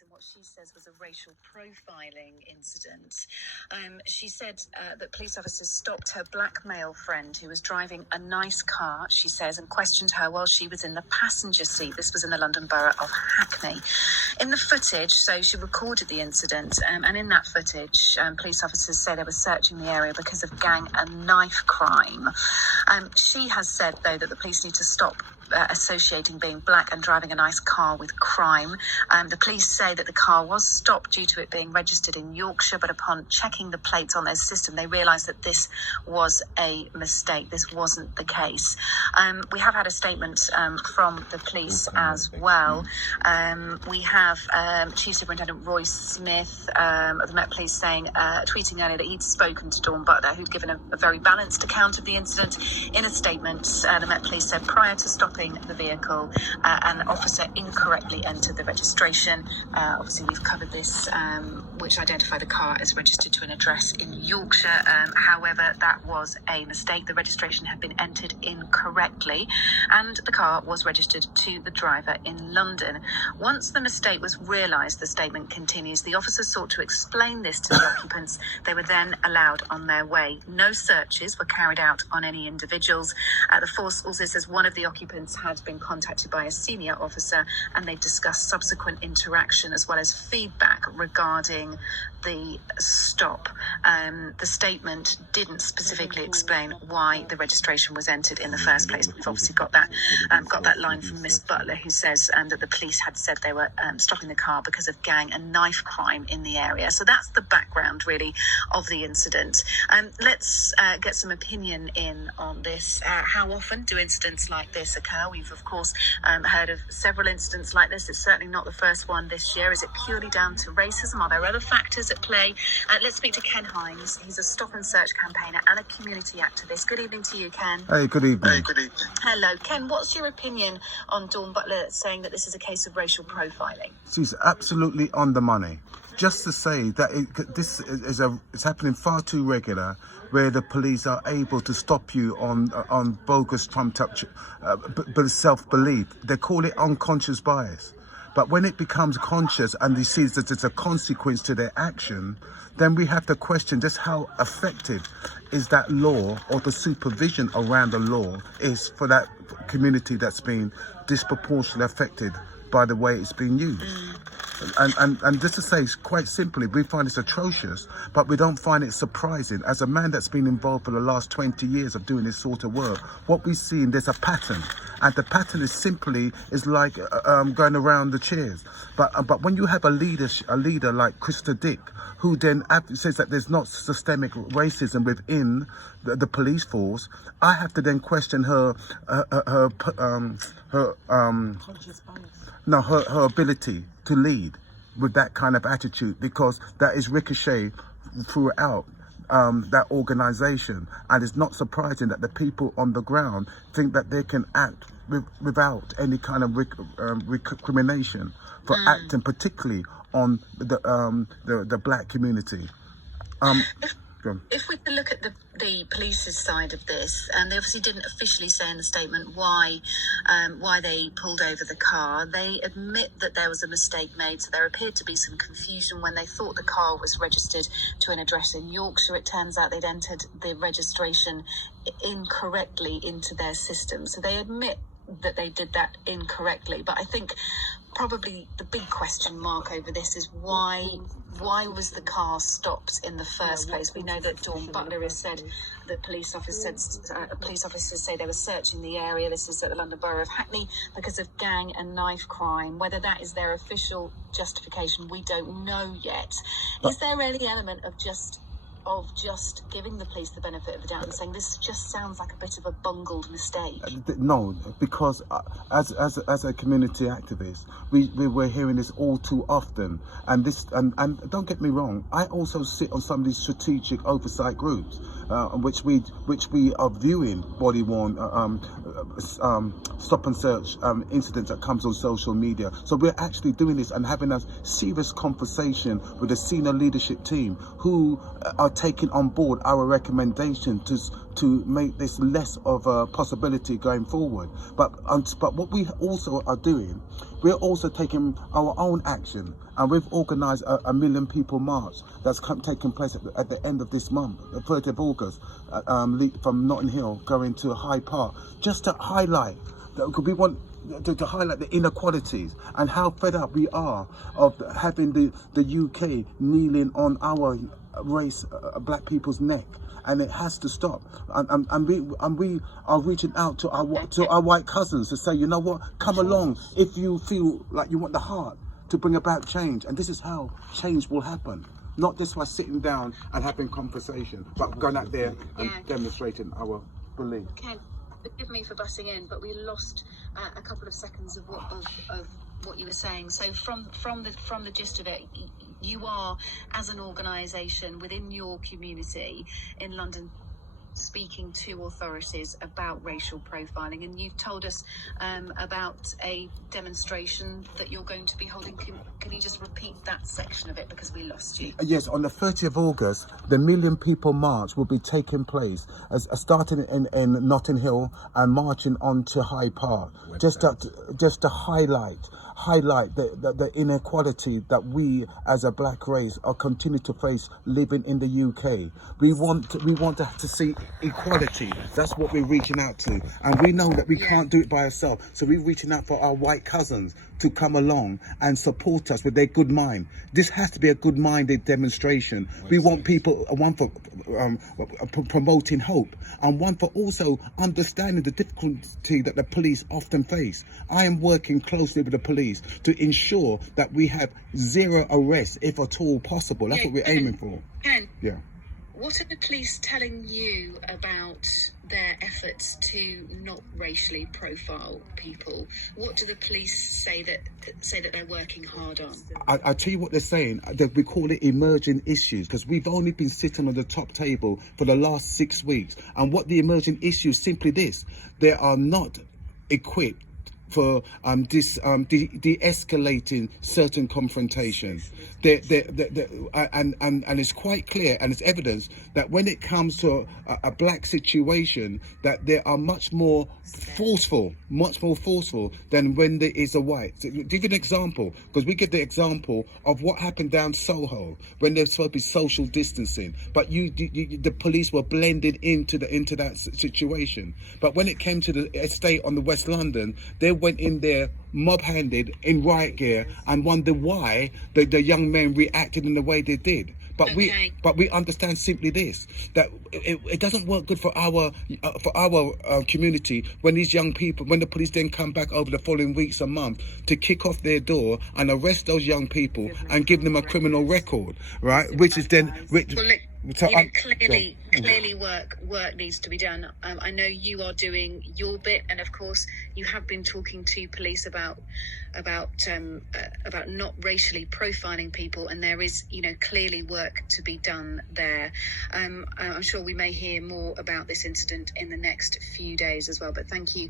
police in what she says was a racial profiling incident. She said that police officers stopped her black male friend who was driving a nice car, she says, and questioned her while she was in the passenger seat. This was in the London Borough of Hackney. In the footage, so she recorded the incident, and in that footage, police officers say they were searching the area because of gang and knife crime. She has said, though, that the police need to stop associating being black and driving a nice car with crime. The police say that the car was stopped due to it being registered in Yorkshire, but upon checking the plates on their system, they realised that this was a mistake. This wasn't the case. We have had a statement from the police as well. We have Chief Superintendent Royce Smith of the Met Police saying, tweeting earlier that he'd spoken to Dawn Butler, who'd given a very balanced account of the incident. In a statement, the Met Police said prior to stopping the vehicle, an officer incorrectly entered the registration. Obviously, we've covered this, which identified the car as registered to an address in Yorkshire. However, that was a mistake. The registration had been entered incorrectly, and the car was registered to the driver in London. Once the mistake was realised, the statement continues, the officers sought to explain this to the occupants. They were then allowed on their way. No searches were carried out on any individuals. The force also says one of the occupants had been contacted by a senior officer, and they discussed subsequent interaction as well as feedback regarding the stop. The statement didn't specifically explain why the registration was entered in the first place. We've obviously got that line from Miss Butler, who says that the police had said they were stopping the car because of gang and knife crime in the area. So that's the background, really, of the incident. Let's get some opinion in on this. How often do incidents like this occur? We've, of course, heard of several incidents like this. It's certainly not the first one this year. Is it purely down to racism? Are there other factors at play? Let's speak to Ken Hinds. He's a stop and search campaigner and a community activist. Good evening to you, Ken. Hey, good evening. Hey, good evening. Hello, Ken. What's your opinion on Dawn Butler saying that this is a case of racial profiling? She's absolutely on the money. Just to say that it's happening far too regular, where the police are able to stop you on bogus trumped up self-belief. They call it unconscious bias. But when it becomes conscious and they see that it's a consequence to their action, then we have to question just how effective is that law, or the supervision around the law is for that community that's been disproportionately affected by the way it's being used. And just to say, quite simply, we find it's atrocious, but we don't find it surprising. As a man that's been involved for the last 20 years of doing this sort of work, what we see, there's a pattern. And the pattern is like going around the chairs. But when you have a leader like Krista Dick, who then says that there's not systemic racism within the police force, I have to then question her ability to lead with that kind of attitude, because that is ricochet throughout that organisation. And it's not surprising that the people on the ground think that they can act without any kind of recrimination for acting particularly on the black community. If we could look at the police's side of this, and they obviously didn't officially say in the statement why they pulled over the car. They admit that there was a mistake made, so there appeared to be some confusion when they thought the car was registered to an address in Yorkshire. It turns out they'd entered the registration incorrectly into their system. So they admit that they did that incorrectly. But I think probably the big question mark over this is why was the car stopped in the first place? We know that Dawn Butler has said that police officers say they were searching the area. This is at the London Borough of Hackney because of gang and knife crime. Whether that is their official justification, we don't know yet. Is there any element of just giving the police the benefit of the doubt and saying this just sounds like a bit of a bungled mistake? No, because as a community activist, we're hearing this all too often, and don't get me wrong, I also sit on some of these strategic oversight groups, which we are viewing body worn stop and search incidents that comes on social media. So we're actually doing this and having a serious conversation with the senior leadership team who are taking on board our recommendation to make this less of a possibility going forward. But what we also are doing, we're also taking our own action, and we've organised a million people march that's taking place at the end of this month, the 30th of August, from Notting Hill going to Hyde Park, just to highlight that we want to highlight the inequalities and how fed up we are of having the UK kneeling on our race, black people's neck. And it has to stop. And we are reaching out to our white cousins to say, you know what, come along if you feel like you want the heart to bring about change. And this is how change will happen. Not just by sitting down and having conversation, but going out there and demonstrating our belief. Ken, forgive me for butting in, but we lost a couple of seconds of what you were saying. So from the gist of it, you are, as an organisation within your community in London, speaking to authorities about racial profiling, and you've told us about a demonstration that you're going to be holding. Can you just repeat that section of it, because we lost you? Yes, on the 30th of August, the Million People March will be taking place, starting in Notting Hill and marching on to Hyde Park, just to highlight the inequality that we as a black race are continue to face living in the UK. We want to see equality. That's what we're reaching out to, and we know that we can't do it by ourselves, so we're reaching out for our white cousins to come along and support us with their good mind. This has to be a good-minded demonstration. We want people, one for promoting hope, and one for also understanding the difficulty that the police often face. I am working closely with the police to ensure that we have zero arrests, if at all possible. That's what we're aiming for. Ken, yeah. What are the police telling you about their efforts to not racially profile people? What do the police say that they're working hard on? I tell you what they're saying. We call it emerging issues, because we've only been sitting on the top table for the last 6 weeks. And what the emerging issue is simply this: they are not equipped for de-escalating certain confrontations. And it's quite clear, and it's evidence that when it comes to a black situation, that they are much more forceful than when there is a white. So, give you an example, because we give the example of what happened down Soho when there's supposed to be social distancing, but the police were blended into that situation. But when it came to the estate on the West London, they went in there mob-handed in riot gear and wonder why the young men reacted in the way they did. But we understand simply this, that it doesn't work good for our community when these young people, when the police then come back over the following weeks and months to kick off their door and arrest those young people and give them a criminal record, right? Which is then clearly work needs to be done. I know you are doing your bit, and of course you have been talking to police about not racially profiling people, and there is clearly work to be done there. I'm sure we may hear more about this incident in the next few days as well, but thank you.